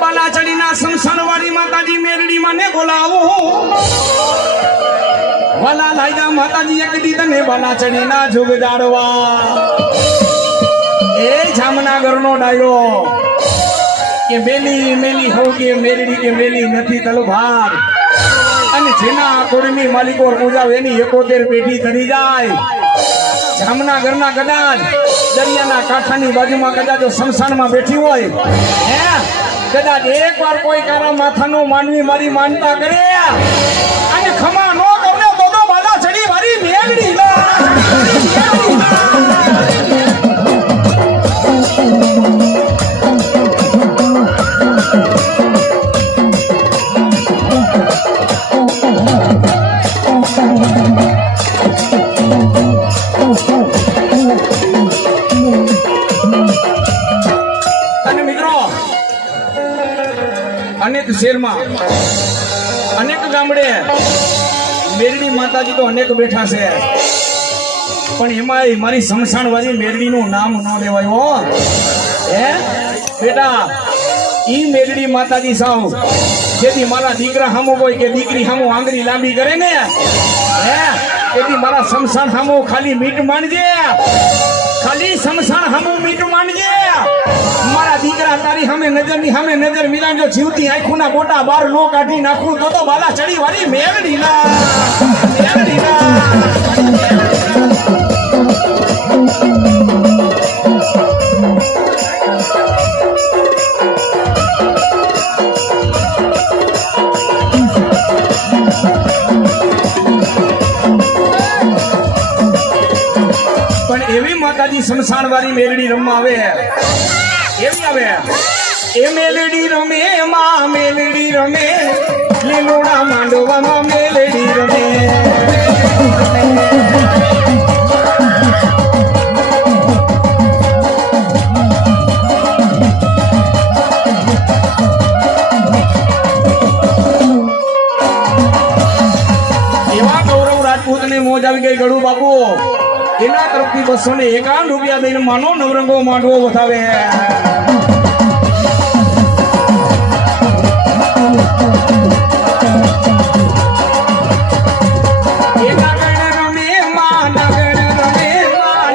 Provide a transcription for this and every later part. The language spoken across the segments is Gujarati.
બાલાચડીના સમસણવાળી માતાજી મેરડી મને બોલાવો વાલા લાઈદા માતાજી એક દી તને બાલાચડીના જુગ જાડવા એ જામનગરનો ડાયો કે મેલી મેલી હો કે મેરડી કે મેલી નથી તલવાર અને જેના કુળની માલિકો પૂજાવે એની 71 પેઢી કરી જાય જામનગરના કદાચ દરિયાના કાંઠાની બાજુમાં કદાચ શમશાનમાં બેઠી હોય હે કદાચ એકવાર કોઈ કારા માથાનો માનવી મારી માનતા કરે અને ખમા નો કરે તો બાલાચડી મારી મેલડી અનેક શહેરમાં અનેક ગામડે મેરડી માતાજી તો અનેક બેઠા છે પણ એમાં મારી શમશાનવાળી મેરડીનું નામ ન લેવાય હો હે બેટા ઈ મેરડી માતાજી સાવ જેથી મારા દીકરા હામો હોય કે દીકરી હામો આંગળી લાંબી કરે ને હે તેથી મારા શમશાન હામો ખાલી મીટ માંડજે ખાલી શમશાન હામો મીટ માંડજે મારા દીકરા તારી સામે નજરની સામે નજર મિલાજો જીવતી આંખોના ગોટા બાર નો કાઢી નાખું તો બાલાચડી વાળી મેલડી ના પણ એવી માતાજી શમશાન વાળી મેલડી રમવા આવે એવી આવે એ મેલડી રમે માં મેલડી રમે લીલોડા માંડવામાં મેલડી રમે એવા ગૌરવ રાજપૂત ને મોજ આવી ગઈ ગળુ બાપુ એના તરફથી 251 રૂપિયા દઈને માનો નવરંગો માંડવો વધાવે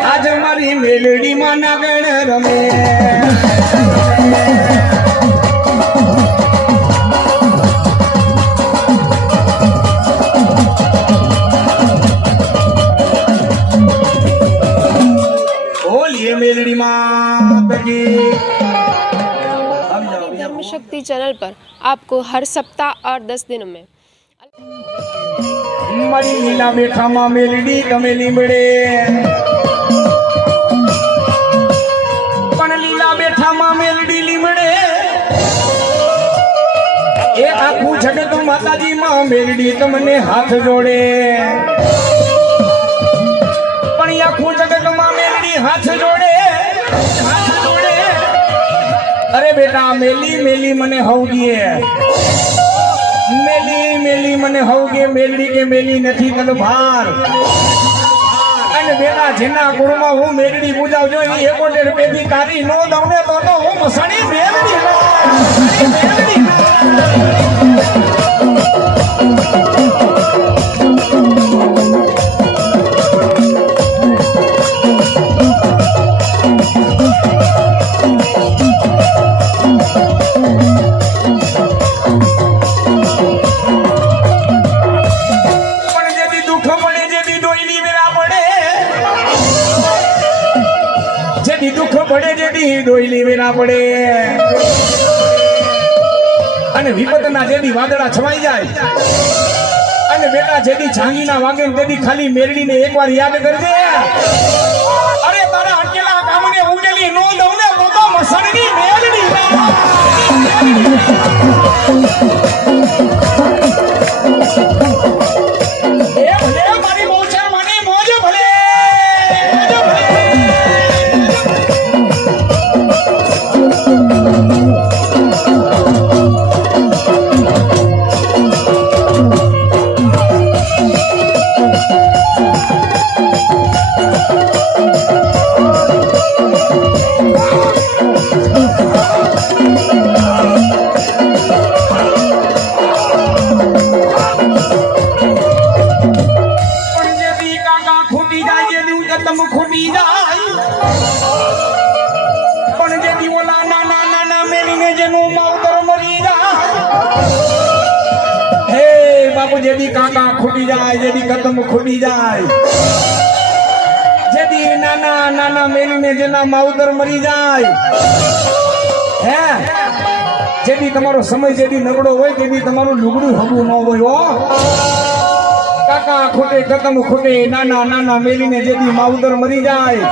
આજ મારી મેલડી માં નાગણ રમે धर्म शक्ति चैनल पर आपको हर सप्ताह और 10 दिनों में मरी लीला बेठा मां मेलडी तमे લીમડે પણ લીલા બેઠા માં મેલડી લીમડે એ આખું જગત માતાજી માં મેલડી તમને હાથ જોડે પણ આખું જગત માં મેલડી હાથ જોડે अरे बेटा मेली मेली मने होगी मेली मेली मने होगी मेलडी के मेली नहीं तलवार अने बेटा जेना गुणमा हूँ मेलडी पूजाव जो 71 पेटी तारी नो दवने तो हूँ मसणी मेलडी ડોયલી વેરા પડે અને વિપતના જેદી વાદળા છવાઈ જાય અને બેટા જેદી છાંગીના વાગે તેદી ખાલી મેરડીને એકવાર યાદ કરજે અરે તારા અકેલા કામને ઉકેલી નો દઉં ને તો મસણની મેરડી એ ભલે મારી મોચા માની મોજ ભલે જેનું માવતર મરી જાય હે બાપુ જેદી કાકા ખૂટી જાય જેદી કદમ ખૂટી જાય જેદી નાના નાના મેલીને જેના માવતર મરી જાય હે જેદી તમારો સમય જેદી નબળો હોય તેદી તમારું લુગડું હબું ન હોય હો કાકા ખૂટે કદમ ખૂટે નાના નાના મેલીને જેદી માવતર મરી જાય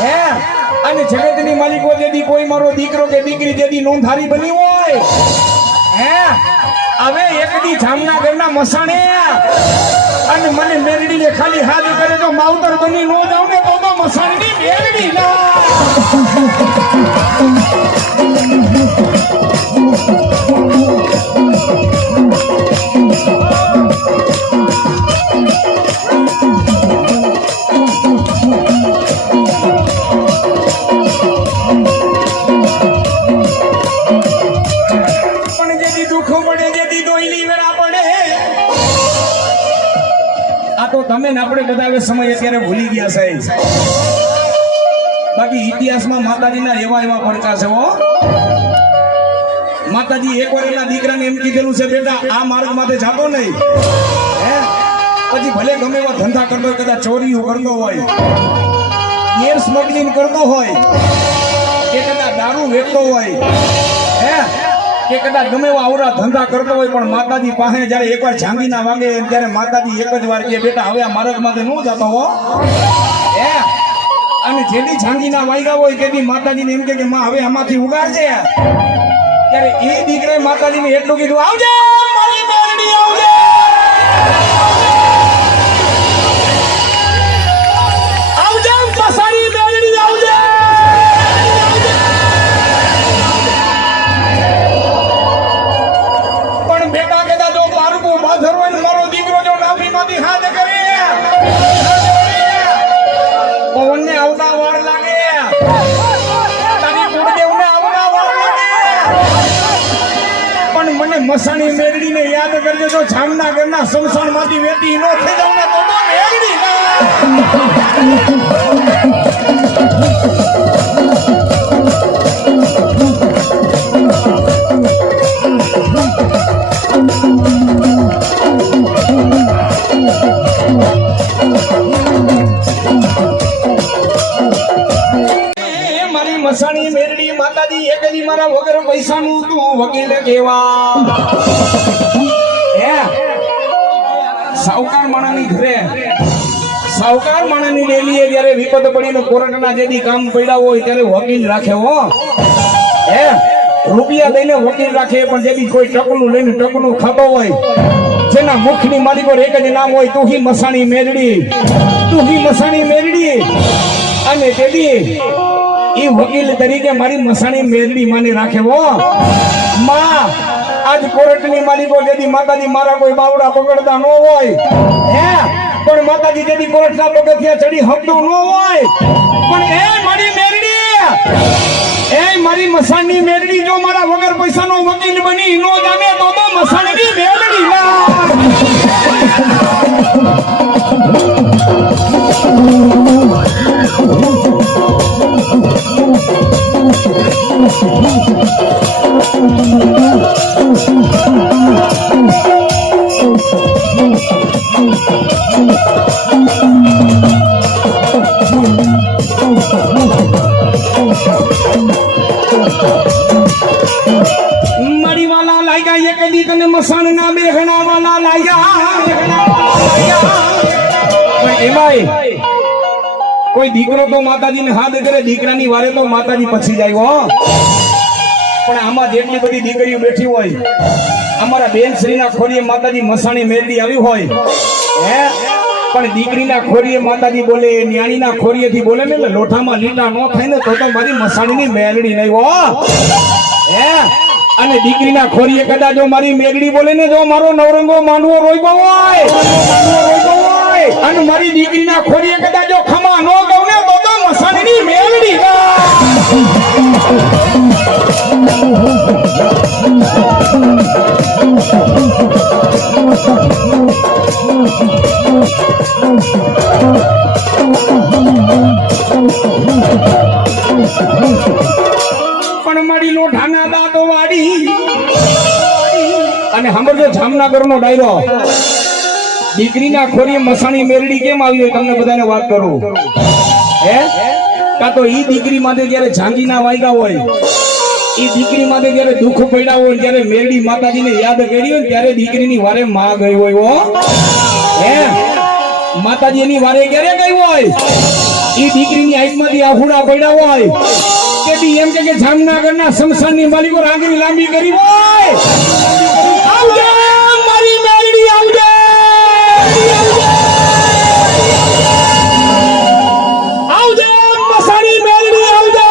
હે અને જગતની માલિકો જેદી કોઈ મારો દીકરો કે દીકરી જેદી નોંધારી બની હોય હે હવે એકદી જામનગરના મસાણે અને મને મેરડીને ખાલી હાથ કરે તો માવતર બની નો જાવ ને તો મસાણની મેરડી ના તમે ને આપણે બધા હવે સમય અત્યારે ભૂલી ગયા સાહેબ બાકી ઇતિહાસમાં માતાજીના એવા એવા પડકા છે હો માતાજી એકવાર એના દીકરાને એમ કીધેલું છે બેટા આ માર્ગ માથે જાતો નહીં હે પછી ભલે ગમે એવા ધંધા કરતો હોય કદાચ ચોરીઓ કરતો હોય ગેર સ્મગલિંગ કરતો હોય કે કદાચ દારૂ વેચતો હોય હે કે કદાચ ગમે એવા આવરા ધંધા કરતો હોય પણ માતાજી પાસે જયારે એકવાર જાંગીના વાગે ત્યારે માતાજી એક જ વાર કે બેટા હવે આ માર્ગ માથે ન જતો હો હે અને જેથી જાંગીના વાગ્યા હોય તેથી માતાજીને એમ કે માં હવે આમાંથી ઉગાડજે ત્યારે એ દીકરાએ માતાજીને એટલું કીધું આવજે મારી મેરડી આવજે આવજે મસાણી મેરડી આવજે પણ બેટા કદા જો મારું બાધર હોય મારો દીકરો જો નાભીમાંથી હાથ કરે પવનને આવતા વાર લાગે તારી ગુરુદેવને આવતા વાર લાગે પણ મને મસાણી મેરડીને યાદ કરજો જો જામનગરના સંસારમાંથી વેતી નો થઈ જાવ ને તો મેરડી મસાણી મેરડી માતાજી એકદી મારા વગર પૈસાનું તું વકીલ કેવા હે સાવકાર માણાની ઘરે સાવકાર માણાની ડેલીએ જ્યારે વિપત પડીને કોર્ટના જેદી કામ પડ્યા હોય ત્યારે વકીલ રાખે હો હે રૂપિયા દઈને વકીલ રાખે પણ જેદી કોઈ ટકલું લઈને ટકલું ખાતો હોય જેના મુખની માલિકો એક જ નામ હોય તું હી મસાણી મેરડી તું હી મસાણી મેરડી અને તેદી ઈ વકીલ તરીકે મારી મસાણી મેરડી માને રાખે હો માં આજ કોર્ટની માલિકો જેદી માતાજી મારા કોઈ બાવડા પકડતા ન હોય હે પણ માતાજી જેદી કોર્ટના પગથિયા ચડી હકતો ન હોય પણ એ મારી મેરડી એ મારી મસાણી મેરડી જો મારા વગર પૈસાનો વકીલ બની નો જામે તો મસાણી મેરડી ના મારી વાલા લાગ્યા એક દી તને મસાણ ના બેગણા વાલા લાગ્યા પણ એમાંય કોઈ દીકરો તો માતાજીને હાથ કરે દીકરાની વારે તો માતાજી પછી જાય હો પણ આમાં જેટલી બધી દીકરીઓ બેઠી હોય અમારા બેન શ્રીના ખોરીએ માતાજી મસાણી મેરડી આવી હોય હે પણ દીકરીના ખોરીએ માતાજી બોલે ન્યાણીના ખોરીએથી બોલે ને એટલે લોઠામાં લીલા ન થાય ને તો મારી મસાણીની મેરડી નહીં હો હે અને દીકરીના ખોરીએ કદાચ જો મારી મેરડી બોલે ને જો મારો નવરંગો માંડવો રોઈગો હોય અને મારી દીકરીના ખોરીએ કદાચ જો ખમા ન ગઉં ને તો મસાણીની મેરડી પણ મારી લોઠાના દાંત અને સાંભળજો જામનગરનો ડાયરો દીકરીના ખોરીએ મસાણી મેરડી કેમ આવી હોય તમને બધાને વાત કરું હે કા તો ઈ દીકરી માટે જ્યારે જાંગીના વાગ્યા હોય ઈ દીકરી માટે જ્યારે દુઃખ પડ્યા હોય ત્યારે મેરડી માતાજીને યાદ કરી હોય ત્યારે દીકરીની વારે માં ગઈ હોય હો હે માતાજી એની વારે ક્યારે ગઈ હોય ઈ દીકરીની આંખમાંથી આહુડા પડ્યા હોય કે બી એમ કે જામનગરના શમશાનની માલિકો રાંગરી લાંબી કરી હોય આવજે મારી મેરડી આવજે આવજે મસાણી મેરડી આવજે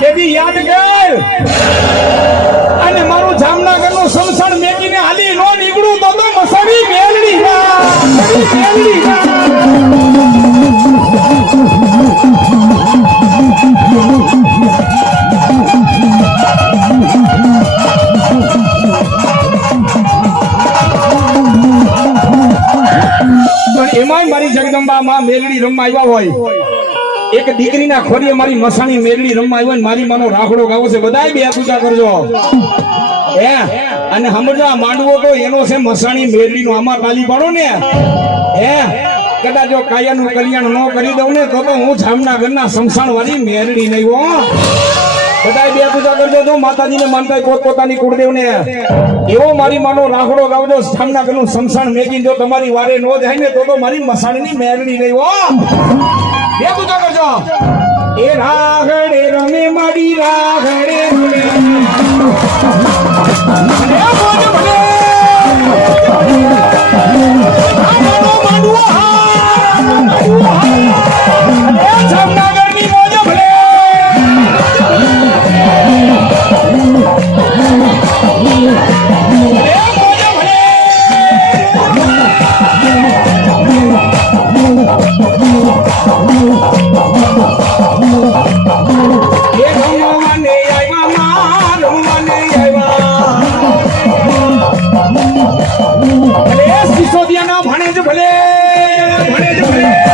કે બી યાદ કર અને મારું જામનગરનું શમશાન મેકીને હાલી નો નીકળું તો મસાણી મેરડી ના મેરડી ના એમાંય મારી જગદંબા માં મેરડી રમવા આવ્યા હોય એક દીકરીના ખોરીએ મારી મસાણી મેરડી રમવા આવ્યા ને મારી માનો રાખડો ગાવો છે બધાય બે પૂજા કરજો હે અને સમજો આ માંડવો તો એનો છે મસાણી મેરડી નો આમાં તાલી પાડો ને હે કદાચ જો કાયાનું કલ્યાણ ન કરી દઉં ને તો હું જામનગરના શમશાન વાળી મેરડી નહીં હો બધાય બે પૂજા કરજો તો માતાજીને માનતા પોતપોતાની કુળદેવને એવો મારી માનો રાખડો ગાવજો જામનગરનું શમશાન મેકીને જો તમારી વારે નો જાય ને તો મારી મસાણીની મેરડી નહીં હો બે પૂજા કરજો એ રાગડે રમે મારી રાગડે રમે જામનગરની મોજ ભલે સિસોદિયાના ભણે જ ભલે ભણે જ ભલે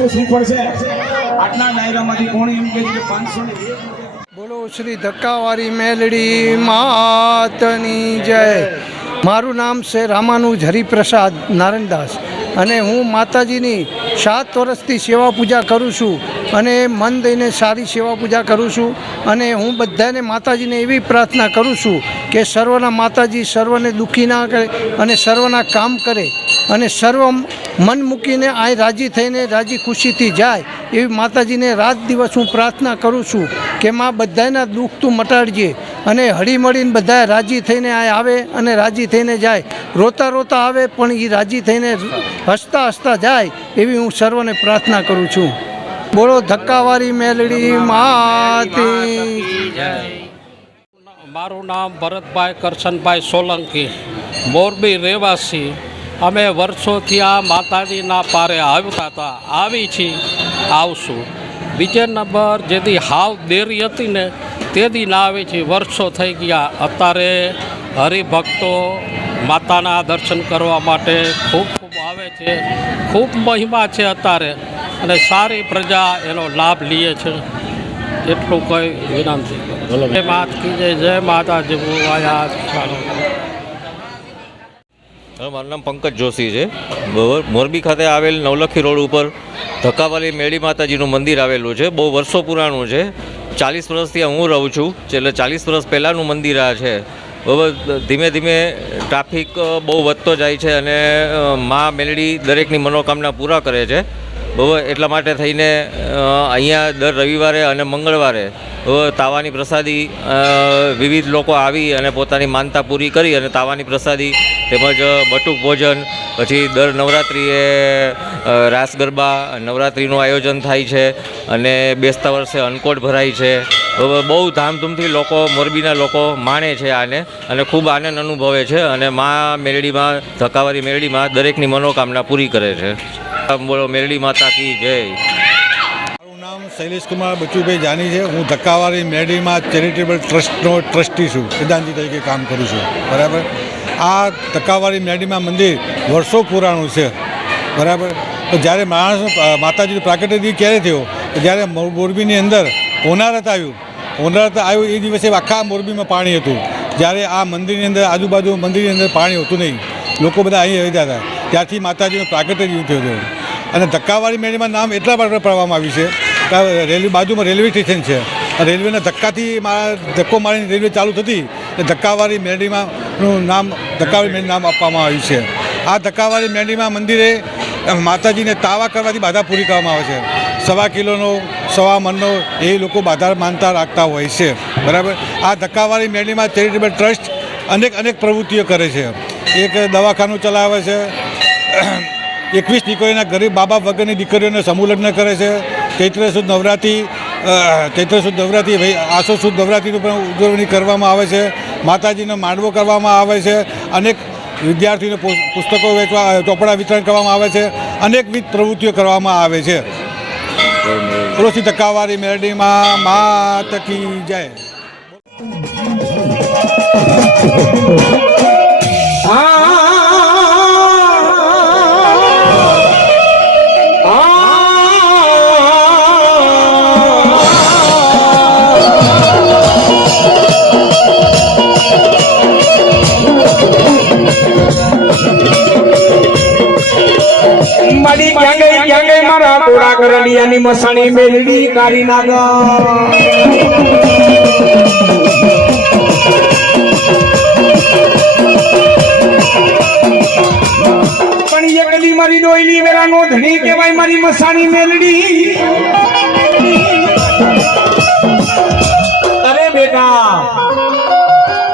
આખું શ્રીફળ છે આટલા ડાયરામાંથી કોણ એમ કહે છે કે 501 બોલો શ્રી ધક્કાવારી મેલડી માતની જય. મારું નામ છે રામાનુજ હરિપ્રસાદ નારણદાસ અને હું માતાજીની 7 વર્ષથી સેવા પૂજા કરું છું અને મન દઈને સારી સેવા પૂજા કરું છું. અને હું બધાને માતાજીને એવી પ્રાર્થના કરું છું કે સર્વના માતાજી સર્વને દુઃખી ના કરે અને સર્વના કામ કરે અને સર્વ મન મૂકીને આ રાજી થઈને રાજી ખુશીથી જાય એવી માતાજીને રાત દિવસ હું પ્રાર્થના કરું છું કે માં બધાના દુઃખ તું મટાડજે અને હળીમળીને બધા રાજી થઈને આ આવે અને રાજી થઈને જાય. રોતા રોતા આવે પણ એ રાજી થઈને હસતા હસતા જાય એવી હું સર્વને પ્રાર્થના કરું છું. બોલો ધક્કાવારી મેલડી માતી. મારું નામ ભરતભાઈ કરશનભાઈ સોલંકી, મોરબી રહેવાસી. અમે વર્ષોથી આ માતાજીના પારે આવતા હતા, આવી છીએ, આવશું. બીજે નંબર જેથી હાવ દેરી હતી ને તેથી ના આવી છે. વર્ષો થઈ ગયા. અત્યારે હરિભક્તો માતાના દર્શન કરવા માટે ખૂબ ખૂબ આવે છે. ખૂબ મહિમા છે અત્યારે અને સારી પ્રજા એનો લાભ લે છે. એટલું કંઈ વિનંતી. જય માત કી જય. જય માતાજી. મારું નામ પંકજ જોશી છે. બરાબર. મોરબી ખાતે આવેલ નવલખી રોડ ઉપર ધક્કાવાલી મેળી માતાજીનું મંદિર આવેલું છે. બહુ વર્ષો પુરાણું છે. 40 વર્ષથી હું રહું છું, એટલે 40 વર્ષ પહેલાંનું મંદિર આ છે. બરાબર. ધીમે ધીમે ટ્રાફિક બહુ વધતો જાય છે અને મા મેલડી દરેકની મનોકામના પૂરા કરે છે. બરાબર. એટલા માટે થઈને અહીંયા દર રવિવારે અને મંગળવારે તાવાની પ્રસાદી વિવિધ લોકો આવી અને પોતાની માનતા પૂરી કરી અને તાવાની પ્રસાદી તેમજ બટુક ભોજન, પછી દર નવરાત્રિએ રાસ ગરબા નવરાત્રિનું આયોજન થાય છે અને બેસતા વર્ષે અન્નકોટ ભરાય છે. બહુ ધામધૂમથી લોકો, મોરબીના લોકો માણે છે આને અને ખૂબ આનંદ અનુભવે છે અને મા મેલડીમાં, ધક્કાવારી મેલડીમાં દરેકની મનોકામના પૂરી કરે છે. બોલો મેલડી માતા કી જય. મારું નામ શૈલેષ કુમાર બચુભાઈ જાની છે. હું ધક્કાવારી મેલડીમાં ચેરિટેબલ ટ્રસ્ટનો ટ્રસ્ટી છું, ખજાનચી તરીકે કામ કરું છું. બરાબર. આ ધક્કાવારી મેલડીમાં મંદિર વર્ષો પુરાણું છે. બરાબર. તો જ્યારે માતાજીનું પ્રાગટ્ય દિવસ ક્યારે થયો? જ્યારે મોરબીની અંદર હોનારત આવ્યું એ દિવસે આખા મોરબીમાં પાણી હતું. જ્યારે આ મંદિરની અંદર, આજુબાજુ મંદિરની અંદર પાણી હતું નહીં, લોકો બધા અહીં આવી હતા. ત્યારથી માતાજીનો પ્રાગટ્ય દિવસ થયો હતો. અને ધક્કાવાળી મેળીમાં નામ એટલા માટે પાડવામાં આવ્યું છે કે રેલવે બાજુમાં રેલવે સ્ટેશન છે. રેલવેના ધક્કાથી ધક્કો મારીને રેલવે ચાલુ થતી એટલે ધક્કાવાળી મેળીમાંનું નામ ધક્કાવાળી મેળડી નામ આપવામાં આવ્યું છે. આ ધક્કાવાળી મેળડીમાં મંદિરે માતાજીને તાવા કરવાથી બાધા પૂરી કરવામાં આવે છે. 1.25 કિલોનો 1.25 મણનો એ લોકો બાધા માનતા રાખતા હોય છે. બરાબર. આ ધક્કાવાળી મેળડીમાં ચેરિટેબલ ટ્રસ્ટ અનેક પ્રવૃત્તિઓ કરે છે. એક દવાખાનું ચલાવે છે. 21 દીકરીઓના ગરીબ બાબા વગરની દીકરીઓને સમૂહ લગ્ન કરે છે. ચૈત્ર સુદ નવરાત્રિ, આસો સુદ નવરાત્રિનું પણ ઉજવણી કરવામાં આવે છે. માતાજીનો માંડવો કરવામાં આવે છે. અનેક વિદ્યાર્થીઓને પુસ્તકો વેચવા, ચોપડા વિતરણ કરવામાં આવે છે. અનેકવિધ પ્રવૃત્તિઓ કરવામાં આવે છે. રોશી ધક્કાવારી મેલડીમાં માત કી જય. મારી ક્યાં ગઈ મારા ગોળા કરલિયાની મસાણી મેલડી કારી નાગા. પણ એકલી મારી ડોયલી વેરાનો ધણી કહેવાય મારી મસાણી મેલડી. અરે બેટા,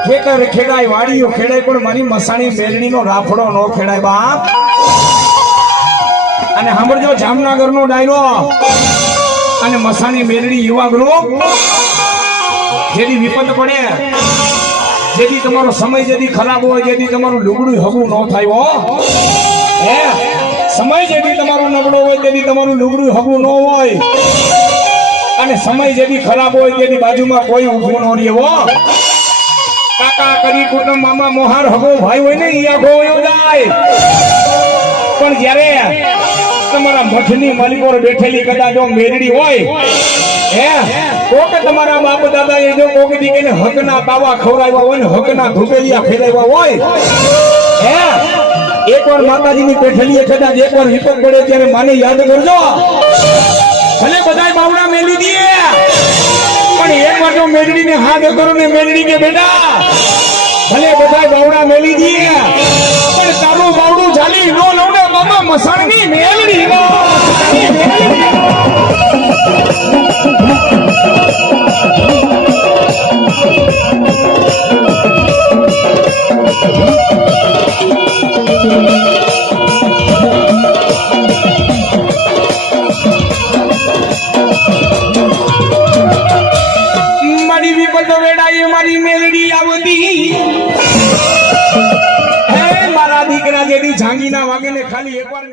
ખેતર ખેડાય, વાડીઓ ખેડાય, પણ મારી મસાણી મેલડીનો રાફડો નો ખેડાય બાપ. અને સાંભળજો, જામનગરનો ડાયરો અને મસાણી મેલડી યુવા ગ્રુપ, જેથી વિપત પડે, જેથી તમારો સમય જેથી ખરાબ હોય, જેથી તમારું લુગડું હગું ન થાય હો. હે, સમય જેથી તમારો નબળો હોય, તેથી તમારું લુગડું હગું ન હોય. અને સમય જેથી ખરાબ હોય, તેથી બાજુમાં કોઈ ઊભું ન રહે હો. કાકા કરી કુટુંબ, મામા મોહાર હગો ભાઈ હોય ને, ઈ આખો વયો જાય. પણ જ્યારે તમારા મઠની માલિકો બેઠેલી કદાચ જો મેરડી હોય હે કોક તમારા બાપ દાદા એ જો કોક દી કઈને હકના તાવા ખવરાવ્યા હોય ને હકના ધુપેલિયા ફેરવ્યા હોય હે એકવાર માતાજીની પેઠેલીએ કદાચ એકવાર વિપત પડે ત્યારે માને યાદ કરજો ભલે બધાય બાવડા મેલી દીએ પણ એકવાર જો મેરડીને હાથ કરો ને મેરડી કે બેટા ભલે બધાય બાવડા મેલી દીએ પણ તારું બાવડું ચાલી નો લઉં ને મામા મસાણની મેલડી નો મારી વિપત વેડાએ મારી મેલડી આવતી હે મારા દીકરા જેથી જાંગીના વાગે ને ખાલી એકવાર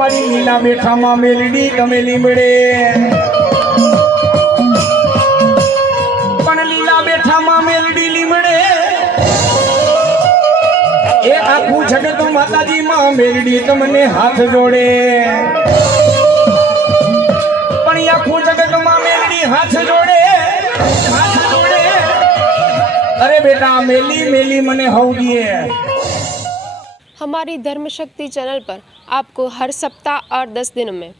અમારી લીલા બેઠામાં મેલડી તમે લીમડે પણ લીલા બેઠામાં મેલડી લીમડે એ આખું જગત માતાજી માં મેલડી તમને હાથ જોડે પણ એ આખું જગત માં મેલડી હાથ જોડે अरे बेटा मेली मेली मने होगी। हमारी धर्म शक्ति चैनल पर आपको हर सप्ताह और 10 दिनों में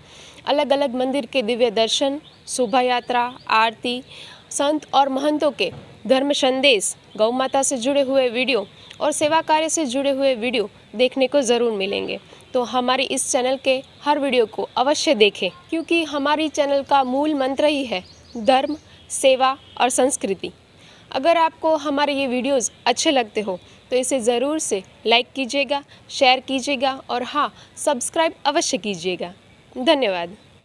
अलग अलग मंदिर के दिव्य दर्शन, शोभा यात्रा, आरती, संत और महंतों के धर्म संदेश, गौ माता से जुड़े हुए वीडियो और सेवा कार्य से जुड़े हुए वीडियो देखने को ज़रूर मिलेंगे। तो हमारी इस चैनल के हर वीडियो को अवश्य देखें, क्योंकि हमारी चैनल का मूल मंत्र ही है धर्म, सेवा और संस्कृति। अगर आपको हमारे ये वीडियोस अच्छे लगते हो तो इसे ज़रूर से लाइक कीजिएगा, शेयर कीजिएगा और हाँ, सब्सक्राइब अवश्य कीजिएगा। धन्यवाद।